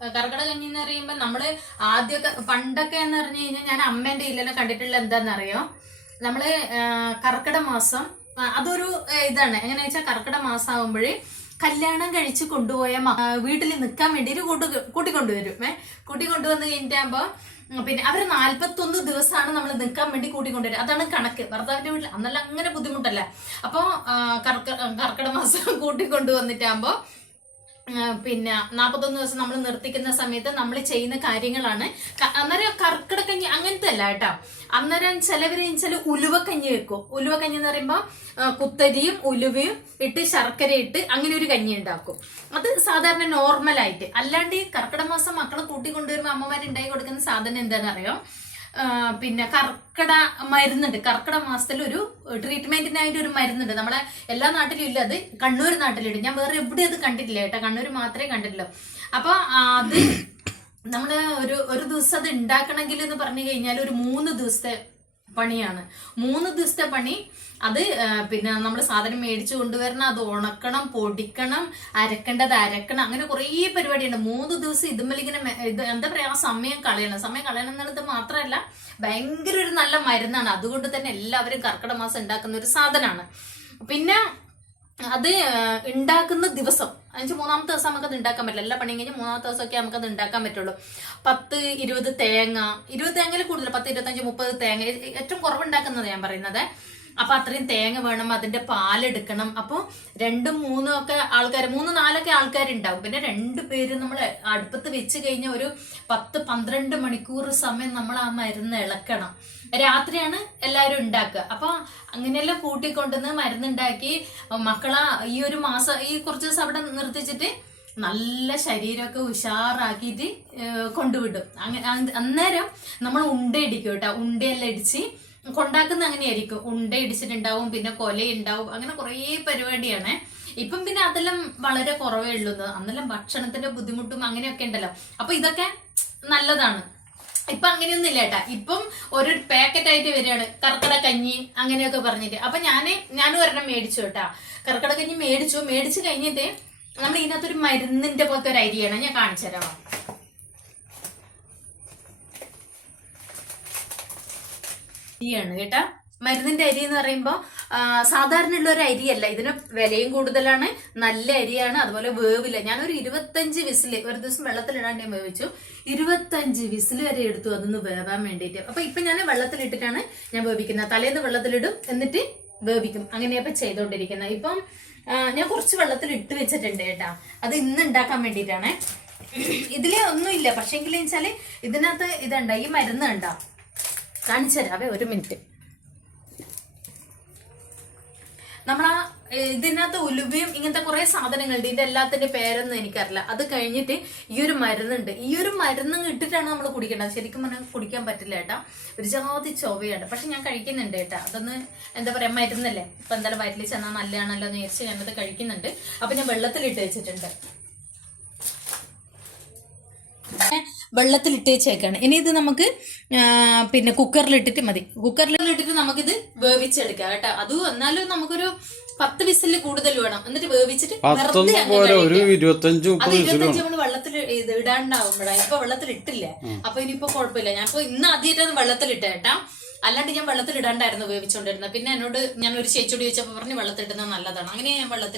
കർക്കിടക കഞ്ഞി എന്ന് പറയുമ്പോ നമ്മൾ ആദ്യമൊക്കെ പണ്ടൊക്കെ എന്ന് പറഞ്ഞു കഴിഞ്ഞാൽ ഞാൻ അമ്മേന്റെ ഇല്ലെല്ലാം കണ്ടിട്ടുള്ള എന്താണെന്നറിയോ നമ്മൾ ആ, കർക്കിടക മാസം അതൊരു ഇതാണ്. എങ്ങനെ വെച്ചാൽ കർക്കിടക മാസം ആകുമ്പോഴേ കല്യാണം കഴിച്ച് കൊണ്ടുപോയ വീട്ടിൽ നിൽക്കാൻ വേണ്ടി ഒരു കൂട്ടി കൂട്ടിക്കൊണ്ടുവരും കൂട്ടി കൊണ്ടുവന്ന് കഴിഞ്ഞിട്ടാകുമ്പോ ഉം, പിന്നെ അവർ നാല്പത്തൊന്ന് ദിവസമാണ് നമ്മൾ നിൽക്കാൻ വേണ്ടി കൂട്ടി കൊണ്ടുവരും അതാണ് കണക്ക്. ഭർത്താവിന്റെ വീട്ടിൽ അന്നല്ല അങ്ങനെ ബുദ്ധിമുട്ടല്ല. അപ്പോ ആ, കർക്ക കർക്കിടക മാസം കൂട്ടിക്കൊണ്ടുവന്നിട്ടാകുമ്പോ ആ, പിന്നെ നാൽപ്പത്തൊന്ന് ദിവസം നമ്മൾ നിർത്തിക്കുന്ന സമയത്ത് നമ്മൾ ചെയ്യുന്ന കാര്യങ്ങളാണ്. അന്നേരം കർക്കിടക്കഞ്ഞി അങ്ങനത്തെ അല്ല കേട്ടോ. അന്നേരം ചിലവര് ചില ഉലുവക്കഞ്ഞി വെക്കും. ഉലുവക്കഞ്ഞി എന്ന് പറയുമ്പോൾ കുത്തരിയും ഉലുവയും ഇട്ട് ശർക്കര ഇട്ട് അങ്ങനെ ഒരു കഞ്ഞി ഉണ്ടാക്കും. അത് സാധാരണ നോർമലായിട്ട് അല്ലാണ്ട് ഈ കർക്കിടക മാസം മക്കളെ കൂട്ടിക്കൊണ്ടുവരുമ്പോൾ അമ്മമാർ ഉണ്ടാക്കി കൊടുക്കുന്ന സാധനം എന്താണെന്നറിയോ? പിന്നെ കർക്കിട മരുന്നുണ്ട്. കർക്കിട മാസത്തിൽ ഒരു ട്രീറ്റ്മെന്റിനായിട്ട് ഒരു മരുന്നുണ്ട്. നമ്മളെ എല്ലാ നാട്ടിലും ഇല്ല. അത് കണ്ണൂർ നാട്ടിലുണ്ട്. ഞാൻ വേറെ എവിടെ അത് കണ്ടിട്ടില്ല കേട്ടോ. കണ്ണൂർ മാത്രമേ കണ്ടിട്ടുള്ളൂ. അപ്പൊ അത് നമ്മൾ ഒരു ഒരു ദിവസം അത് ഉണ്ടാക്കണമെങ്കിൽ എന്ന് പറഞ്ഞു കഴിഞ്ഞാൽ ഒരു മൂന്ന് ദിവസത്തെ പണിയാണ്. മൂന്ന് ദിവസത്തെ പണി. അത് പിന്നെ നമ്മൾ സാധനം മേടിച്ചു കൊണ്ടുവരണം അത് ഉണക്കണം പൊടിക്കണം അരക്കേണ്ടത് അരക്കണം അങ്ങനെ കുറേ പരിപാടിയുണ്ട്. മൂന്ന് ദിവസം ഇതുമ്മലിങ്ങനെ ഇങ്ങനെ ഇത് എന്താ പറയാ സമയം കളയണം. സമയം കളയണം എന്നുള്ളത് മാത്രമല്ല ഭയങ്കര ഒരു നല്ല മരുന്നാണ്. അതുകൊണ്ട് തന്നെ എല്ലാവരും കർക്കിടക മാസം ഉണ്ടാക്കുന്ന ഒരു സാധനമാണ്. പിന്നെ അത് ഉണ്ടാക്കുന്ന ദിവസം. അഞ്ച് മൂന്നാമത്തെ ദിവസം നമുക്കത് ഉണ്ടാക്കാൻ പറ്റില്ല. എല്ലാ പണിയും കഴിഞ്ഞ് മൂന്നാമത്തെ ദിവസമൊക്കെ നമുക്കത് ഉണ്ടാക്കാൻ പറ്റുള്ളൂ. പത്ത് ഇരുപത് തേങ്ങ. ഇരുപത് തേങ്ങയിൽ കൂടുതൽ പത്ത് ഇരുപത്തഞ്ച് മുപ്പത് തേങ്ങ. ഏറ്റവും കുറവുണ്ടാക്കുന്നത് ഞാൻ പറയുന്നത് അപ്പൊ അത്രയും തേങ്ങ വേണം അതിന്റെ പാലെടുക്കണം അപ്പൊ രണ്ടും മൂന്നും ഒക്കെ ആൾക്കാർ മൂന്ന് നാലൊക്കെ ആൾക്കാരുണ്ടാവും. പിന്നെ രണ്ട് പേര് നമ്മൾ അടുപ്പത്ത് വെച്ച് കഴിഞ്ഞ ഒരു പത്ത് പന്ത്രണ്ട് മണിക്കൂർ സമയം നമ്മൾ ആ മരുന്ന് ഇളക്കണം. രാത്രിയാണ് എല്ലാവരും ഉണ്ടാക്കുക. അപ്പൊ അങ്ങനെയെല്ലാം കൂട്ടിക്കൊണ്ടുവന്ന് മരുന്നുണ്ടാക്കി മക്കളാ ഈ ഒരു മാസം ഈ കുറച്ച് ദിവസം അവിടെ നിർത്തിച്ചിട്ട് നല്ല ശരീരമൊക്കെ ഉഷാറാക്കിയിട്ട് കൊണ്ടുവിടും. അങ്ങനെ അന്നേരം നമ്മൾ ഉണ്ടയിടിക്കും കേട്ടോ. ഉണ്ടയെല്ലാം ഇടിച്ച് കൊണ്ടാക്കുന്ന അങ്ങനെയായിരിക്കും. ഉണ്ട ഇടിച്ചിട്ടുണ്ടാവും പിന്നെ കൊലയുണ്ടാവും അങ്ങനെ കുറേ പരിപാടിയാണ്. ഇപ്പം പിന്നെ അതെല്ലാം വളരെ കുറവേ ഉള്ളൂ. അന്നെല്ലാം ഭക്ഷണത്തിന്റെ ബുദ്ധിമുട്ടും അങ്ങനെയൊക്കെ ഉണ്ടല്ലോ. അപ്പൊ ഇതൊക്കെ നല്ലതാണ്. ഇപ്പൊ അങ്ങനെയൊന്നും ഇല്ല ഏട്ടാ ഇപ്പം ഒരു പാക്കറ്റ് ആയിട്ട് വരികയാണ്. കർക്കട കഞ്ഞി അങ്ങനെയൊക്കെ പറഞ്ഞിട്ട്. അപ്പൊ ഞാൻ ഞാനും ഒരെണ്ണം മേടിച്ചു കേട്ടാ. കർക്കട കഞ്ഞി മേടിച്ചു. മേടിച്ചു കഴിഞ്ഞിട്ട് നമ്മൾ ഇതിനകത്തൊരു മരുന്നിന്റെ പോലത്തെ ഒരു അരിയാണ് ഞാൻ കാണിച്ചു തരാം. അരിയാണ് കേട്ടാ. മരുന്നിന്റെ അരി എന്ന് പറയുമ്പോൾ സാധാരണ ഉള്ള ഒരു അരിയല്ല. ഇതിന് വിലയും കൂടുതലാണ്. നല്ല അരിയാണ്. അതുപോലെ വേവില്ല. ഞാനൊരു ഇരുപത്തഞ്ച് വിസിൽ ഒരു ദിവസം വെള്ളത്തിലിടാണ്ട് ഞാൻ വേവിച്ചു. ഇരുപത്തഞ്ച് വിസിൽ വരെ എടുത്തു അതൊന്ന് വേവാൻ വേണ്ടിയിട്ട്. അപ്പൊ ഇപ്പൊ ഞാൻ വെള്ളത്തിലിട്ടിട്ടാണ് ഞാൻ വേവിക്കുന്നത്. തലേന്ന് വെള്ളത്തിലിടും എന്നിട്ട് വേവിക്കും. അങ്ങനെയപ്പോ ചെയ്തോണ്ടിരിക്കുന്നത് ഇപ്പം ഞാൻ കുറച്ച് വെള്ളത്തിൽ ഇട്ട് വെച്ചിട്ടുണ്ട് കേട്ടാ. അത് ഇന്ന് ഉണ്ടാക്കാൻ വേണ്ടിയിട്ടാണ്. ഒന്നും ഇല്ല പക്ഷെങ്കിൽ വെച്ചാൽ ഇതിനകത്ത് ഇതുണ്ട? ഈ മരുന്ന് കണ്ടാ? കാണിച്ചു തരാവേ ഒരു മിനിറ്റ്. നമ്മൾ ആ ഇതിനകത്ത് ഉലുവയും ഇങ്ങനത്തെ കുറെ സാധനങ്ങളുണ്ട്. ഇതിന്റെ എല്ലാത്തിന്റെ പേരൊന്നും എനിക്കറിയില്ല. അത് കഴിഞ്ഞിട്ട് ഈ ഒരു മരുന്നുണ്ട്. ഈ ഒരു മരുന്ന് ഇട്ടിട്ടാണ് നമ്മൾ കുടിക്കേണ്ടത് ശരിക്കും പറഞ്ഞാൽ കുടിക്കാൻ പറ്റില്ല ഏട്ടാ ഒരു ജാതി ചൊവ്വയാണ്. പക്ഷെ ഞാൻ കഴിക്കുന്നുണ്ട് ഏട്ടാ അതൊന്ന് എന്താ പറയാ മരുന്നല്ലേ? ഇപ്പൊ എന്തായാലും വയറ്റിൽ ചെന്നാൽ നല്ലതാണല്ലോ എന്ന് വിചാരിച്ച് ഞാനത് കഴിക്കുന്നുണ്ട്. അപ്പൊ ഞാൻ വെള്ളത്തിൽ ഇട്ട് വെച്ചിട്ടുണ്ട്. വെള്ളത്തിലിട്ട് വെച്ചേക്കാണ് ഇനി ഇത് നമുക്ക് പിന്നെ കുക്കറിലിട്ടിട്ട് മതി. കുക്കറിലിട്ടിട്ട് നമുക്കിത് വേവിച്ചെടുക്കാം കേട്ടോ. അതും എന്നാലും നമുക്കൊരു പത്ത് വിസിൽ കൂടുതൽ വേണം. എന്നിട്ട് വേവിച്ചിട്ട്. ഇരുപത്തഞ്ച് വിസിൽ വെള്ളത്തിൽ ഇത് ഇടാണ്ടാവുമ്പോഴാ. ഇപ്പൊ വെള്ളത്തിൽ ഇട്ടില്ല അപ്പൊ ഇനിയിപ്പോ കുഴപ്പമില്ല. ഞാൻ ഇപ്പൊ ഇന്ന് ആദ്യമായിട്ടാണ് വെള്ളത്തിൽ ഇട്ടേട്ടാ അല്ലാണ്ട് ഞാൻ വെള്ളത്തിൽ ഇടാണ്ടായിരുന്നു വേവിച്ചോണ്ടിരുന്നത്. പിന്നെ എന്നോട് ഞാൻ ഒരു ചേച്ചിയോട് ചോദിച്ചപ്പോ പറഞ്ഞു വെള്ളത്തിൽ ഇടുന്നത് നല്ലതാണ്. അങ്ങനെ ഞാൻ വെള്ളത്തിൽ